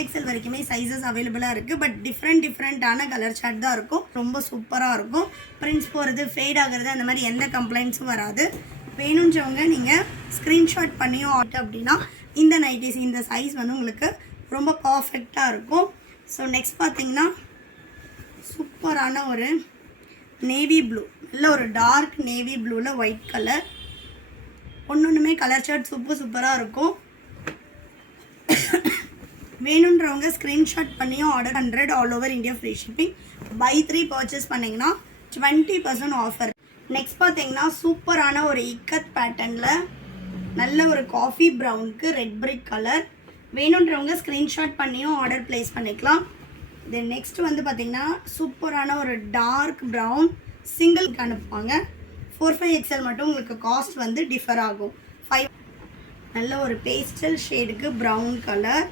XL வரைக்குமே sizes அவைலபிளாக இருக்குது. பட் டிஃப்ரெண்ட்டான கலர் சார்ட் தான் இருக்கும். ரொம்ப சூப்பராக இருக்கும். பிரிண்ட்ஸ் போகிறது, ஃபேட் ஆகிறது அந்த மாதிரி எந்த கம்ப்ளைண்ட்ஸும் வராது. வேணுன்றவங்க நீங்கள் ஸ்க்ரீன்ஷாட் பண்ணியும் ஆர்டர் அப்படின்னா இந்த நைட்டிஸ் இந்த சைஸ் வந்து உங்களுக்கு ரொம்ப பர்ஃபெக்டாக இருக்கும். ஸோ நெக்ஸ்ட் பார்த்தீங்கன்னா சூப்பரான ஒரு நேவி ப்ளூ, நல்ல ஒரு டார்க் நேவி ப்ளூவில் ஒயிட் கலர். ஒன்றுமே கலர் சார்ட் சூப்பராக இருக்கும். வேணுன்றவங்க ஸ்க்ரீன்ஷாட் பண்ணியும் order 100 all over India free shipping. Buy 3 purchase பண்ணிங்கன்னா 20% ஆஃபர். நெக்ஸ்ட் பார்த்தீங்கன்னா சூப்பரான ஒரு இக்கத் பேட்டர்னில் நல்ல ஒரு காஃபி ப்ரௌனுக்கு ரெட் பிரிக் கலர். வேணுன்றவங்க ஸ்க்ரீன்ஷாட் பண்ணியும் ஆர்டர் ப்ளேஸ் பண்ணிக்கலாம். தென் நெக்ஸ்ட் வந்து பார்த்திங்கன்னா சூப்பரான ஒரு டார்க் ப்ரௌன் சிங்கிள்க்கு அனுப்புவாங்க. 4-5 மட்டும் உங்களுக்கு காஸ்ட் வந்து டிஃபர் ஆகும். 5 நல்ல ஒரு பேஸ்டல் ஷேடுக்கு ப்ரௌன் கலர்.